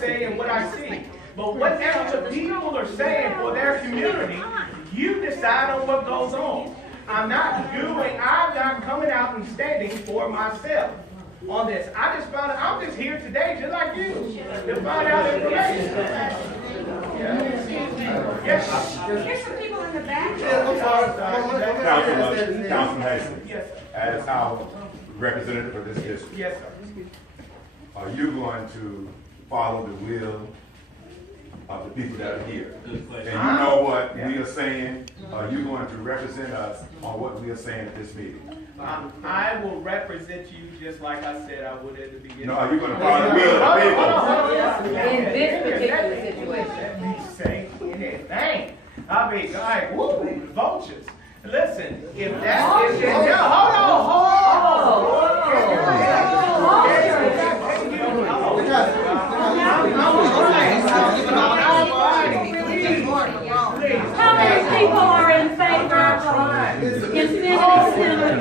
say and what I see. But whatever the people are saying for their community, you decide on what goes on. I'm not coming out and standing for myself on this. I just found out, I'm just here today, just like you, to find out information. Yes. Here's some people in the back. Councilman Hastings, as our representative for this district, Yes, sir. are you going to follow the will of the people that are here? And you know what we are saying? Are you going to represent us on what we are saying at this meeting? I will represent you just like I said I would at the beginning. No, are you going to follow the will of the people? In this particular situation. Let me say anything. I mean, like, woo, vultures. Listen, if that is hold How many people are in favor of infinity cinema?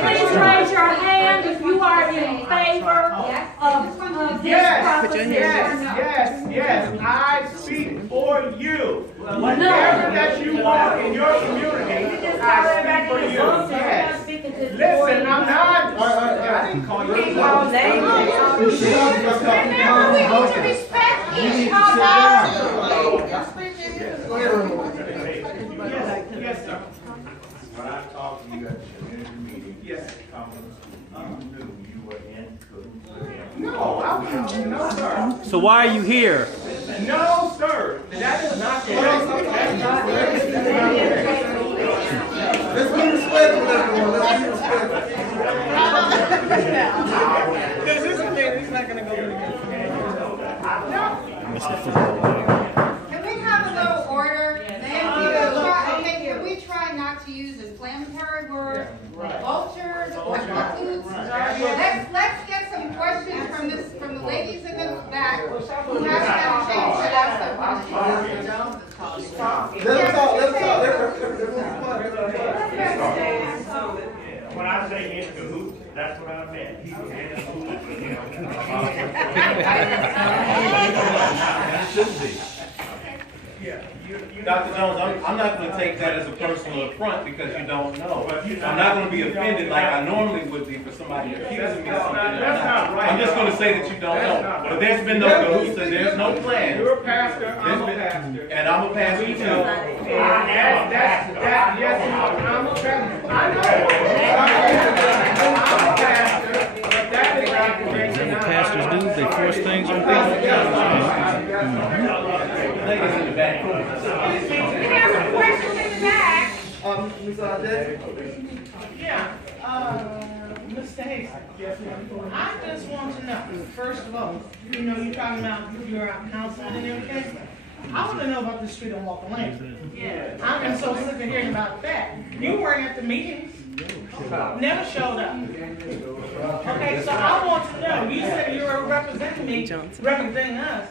Please raise your hand if you are in favor of this proposition. Yes, I speak for you. Whatever that you want in your community, I speak for you. Yes. Listen, I'm not. I didn't call you. Remember, we need to respect each other. Yes, sir. When I talked to you at the community meeting, Yes. you knew you were in cahoots. No, sir. So why are you here? No, sir. That is not correct. That's not correct. Let's be respectful, everyone. Let's be respectful. Because this man, he's not going to go again. Can we have a little order? Can we try not to use inflammatory words, vultures, or cahoots? Let's get some questions from the ladies in the back who haven't had a chance to ask their questions. Let them talk. When I say in cahoots, that's what I meant. He was in cahoots with him. Shouldn't be. Dr. Jones, I'm not going to take that as a personal affront because you don't know. I'm not going to be offended like I normally would be for somebody accusing me of something. I'm just going to say that you don't know. But there's been no cahoots and there's no plan. You're a pastor, I'm a pastor. And I'm a pastor too. Yes, I'm a pastor. I know. I'm a pastor, but that is not correct. What pastors do, they force things on people. Ladies in the back. We have a question in the back. Ms. Ardette? Yeah, Mr. Hastings, I just want to know, first of all, you're talking about your counseling and everything. I want to know about the street on Walker Lane. Yeah. I've been so sick of hearing about that. You weren't at the meetings. Never showed up. Okay, so I want to know, you said you were representing me, representing us.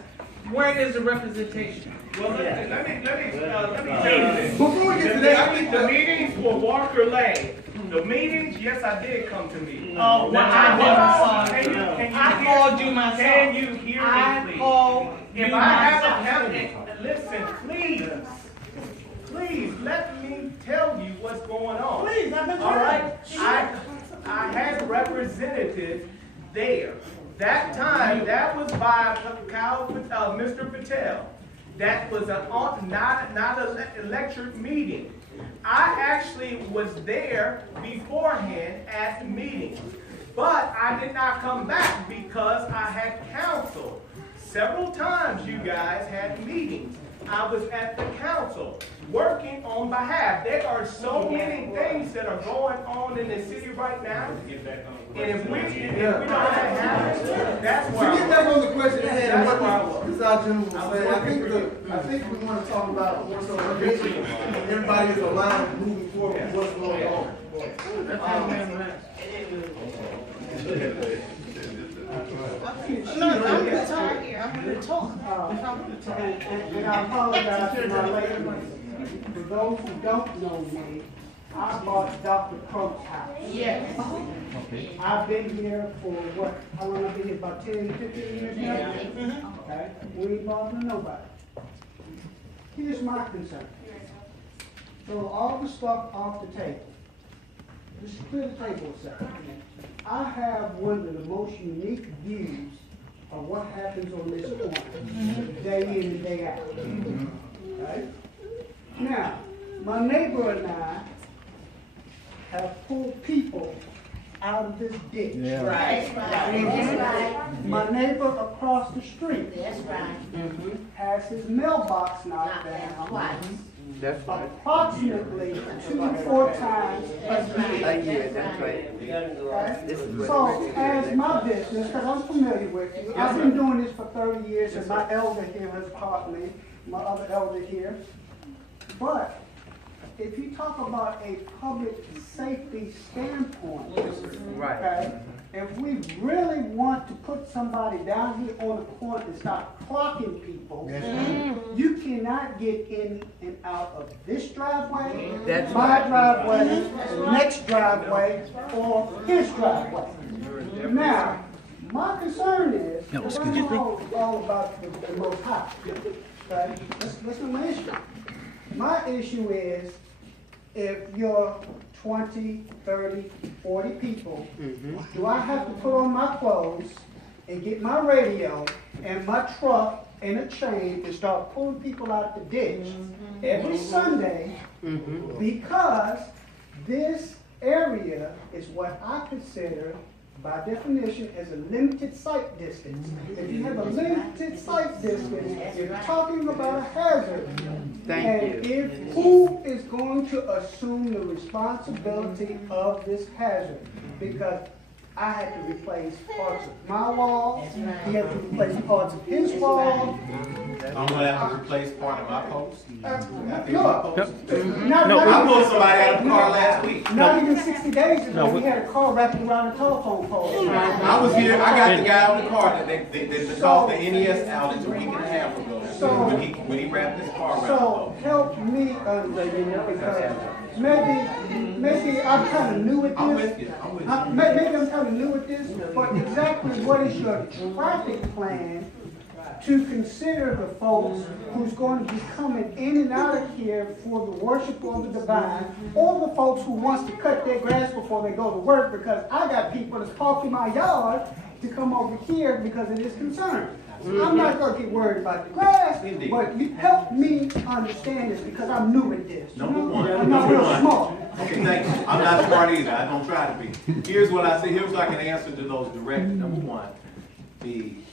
Where is the representation? Well, let me tell you this. Before we get to that, I think The meetings were Walker Lane. The meetings, yes, I did come to meetings. Oh, well, I never saw it. I called you myself. Can you hear me, I please? called you If I myself. haven't, listen, please, let me tell you what's going on. Please, I've been All right, trying. I had a representative there. That time, that was by Mr. Patel. That was not a lecture meeting. I actually was there beforehand at the meetings, but I did not come back because I had counsel. Several times you guys had meetings. I was at the council working on behalf. There are so many things that are going on in the city right now. And if we don't have it, that's where to get back on the question at hand, That's where I what was. Mr. Algin was saying, I think we want to talk about more so everybody is aligned moving forward with what's going on. No, I'm going to talk here. I'm going to talk. And I apologize to my lady. For those who don't know me, I bought Dr. Croak's house. Yes. I've been here for what? How long have I been here? About 10, 15 years now? okay? We ain't bothering nobody. Here's my concern. Throw all the stuff off the table. Just clear the table a second. I have one of the most unique views of what happens on this corner, day in and day out. Right? Now, my neighbor and I have pulled people out of this ditch. Yeah. Right. My neighbor across the street has his mailbox knocked down. Approximately 2 to 4 times a year. So, as my business, because I'm familiar with it, I've been doing this for 30 years, and my elder here has taught me, my other elder here. But if you talk about a public safety standpoint, okay, if we really want to put somebody down here on the corner and start clocking people, you cannot get in and out of this driveway, my driveway, the next driveway, or his driveway. Now, my concern is, I'm all about the Most High. Okay? That's not my issue. My issue is, if you're 20, 30, 40 people, do I have to put on my clothes and get my radio and my truck and a chain and start pulling people out the ditch every Sunday because this area is what I consider, by definition, as a limited sight distance. If you have a limited sight distance, you're talking about a hazard. Who is going to assume the responsibility of this hazard? Because I had to replace parts of my wall, he had to replace parts of his wall. I'm gonna have to replace part of my post. I pulled somebody out of the car last week. Not even 60 days ago, we had a car wrapped around a telephone pole. I was here, I got the guy on the car that caused the NES outage a week and a half ago. When he wrapped his car around the So pole. help me understand, because maybe I'm kind of new at this. I'm with you. Maybe I'm kind of new at this, but exactly what is your traffic plan to consider the folks who's going to be coming in and out of here for the worship of the divine, or the folks who wants to cut their grass before they go to work, because I got people that's parking my yard to come over here because of this concern. I'm not going to get worried about the grass, but you help me understand this because I'm new at this. Number one. I'm not real smart. Okay, thank you. I'm not smart either. I don't try to be. Here's what I say. Here's what I can answer to those directly. Number one,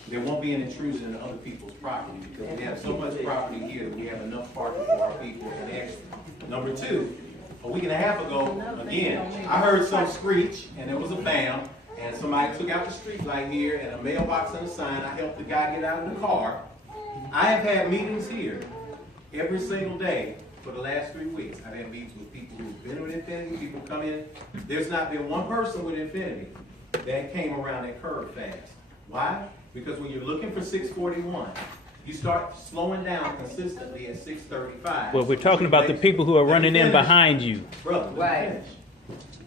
there won't be an intrusion into other people's property because we have so much property here that we have enough parking for our people and extra. Number two, a week and a half ago, again, I heard some screech and there was a bam. And somebody took out the street light here and a mailbox and a sign. I helped the guy get out of the car. I have had meetings here every single day for the last 3 weeks. I've had meetings with people who've been with Infinity, people come in. There's not been one person with Infinity that came around that curve fast. Why? Because when you're looking for 641, you start slowing down consistently at 635. Well, we're talking about the people who are running in behind you. Brother, right.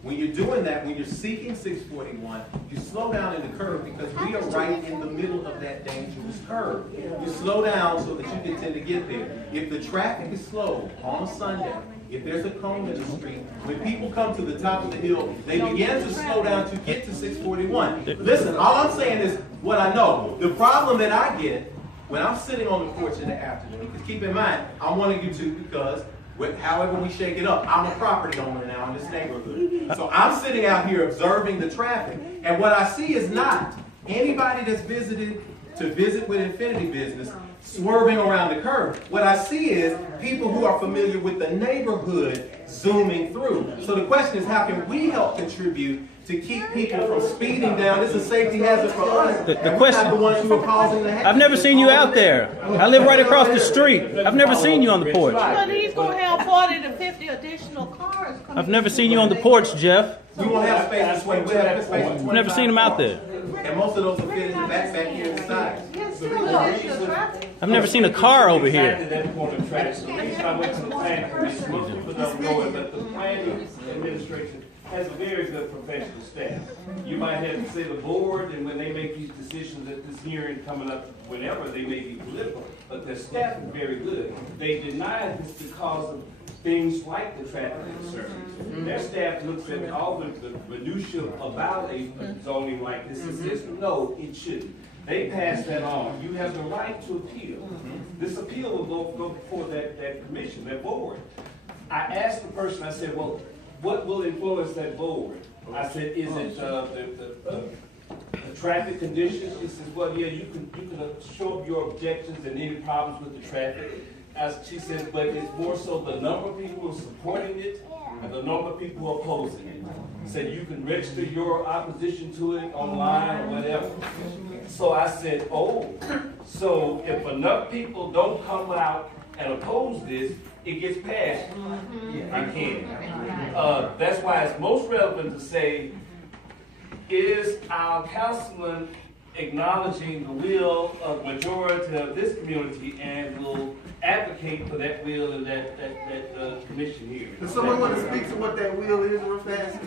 When you're doing that, when you're seeking 641, you slow down in the curve because we are right in the middle of that dangerous curve. You slow down so that you can tend to get there. If the traffic is slow on a Sunday, if there's a cone in the street, when people come to the top of the hill, they begin to slow down to get to 641. Listen, all I'm saying is what I know. The problem that I get when I'm sitting on the porch in the afternoon, because keep in mind, I'm one of you two because however we shake it up, I'm a property owner now in this neighborhood. So I'm sitting out here observing the traffic. And what I see is not anybody that's visited to visit with Infinity Business swerving around the curve. What I see is people who are familiar with the neighborhood zooming through. So the question is, how can we help contribute to keep people from speeding down? This is a safety hazard for us. The question, the ones who are causing the hazard. I've never seen you out there. I live right across the street. I've never seen you on the porch. But he's going to have 40 to 50 additional cars coming. I've never seen you on the porch, Jeff. We won't have space to swing. We'll have space to I've never seen him out there. And most of those are fitted back here in the sides. I've never seen a car over here. That point of traffic. The reason I went to the planning commission, most people don't know it, but the planning administration has a very good professional staff. You might have to say the board, and when they make these decisions at this hearing coming up, whenever they may be political, but their staff is very good. They deny this because of things like the traffic concerns. Their staff looks at all the minutiae about a zoning like this and says, no, it shouldn't. They pass that on. You have the right to appeal. This appeal will go before that commission, that board. I asked the person, I said, well, what will influence that board? I said, is it the traffic conditions? He says, well, yeah, you can show up your objections and any problems with the traffic. She says, but it's more so the number of people who are supporting it and the number of people who are opposing it. Said you can register your opposition to it online or whatever. So I said, oh, so if enough people don't come out and oppose this, it gets passed. I can't. That's why it's most relevant to say, is our councilman acknowledging the will of majority of this community and will advocate for that will in that commission here? Does someone want to speak to what that will is real fast?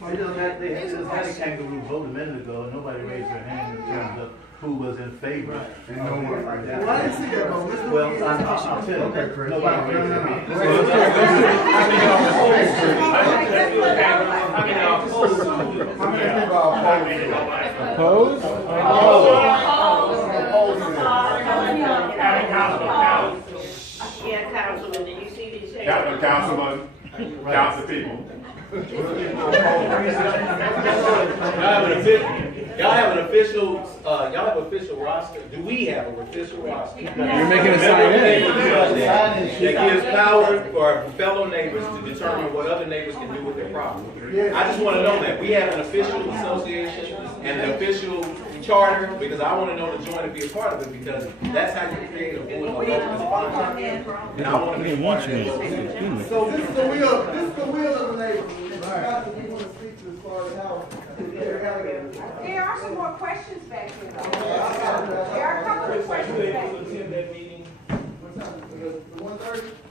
They just had a kangaroo vote a minute ago, nobody raised their hand in terms of who was in favor. And no one like that. Well, I didn't see that vote. Well, I'll tell you, nobody raised their hand. How many people are Opposed? Yeah, Councilman, did you see these? Councilman, count the people. Y'all have an official roster. Do we have an official roster? You're making a sign in. That gives power for fellow neighbors to determine what other neighbors can do with their property. I just want to know that we have an official association and an official charter, because I want to know the joint to be a part of it, because that's how you create a board of local responsibility. And I want to be part of it. So this is the will of the neighborhood. Guys, if you want to speak to as far as how they're allocated. There are some more questions back here, though. There are a couple of questions back here. What time? 1:30?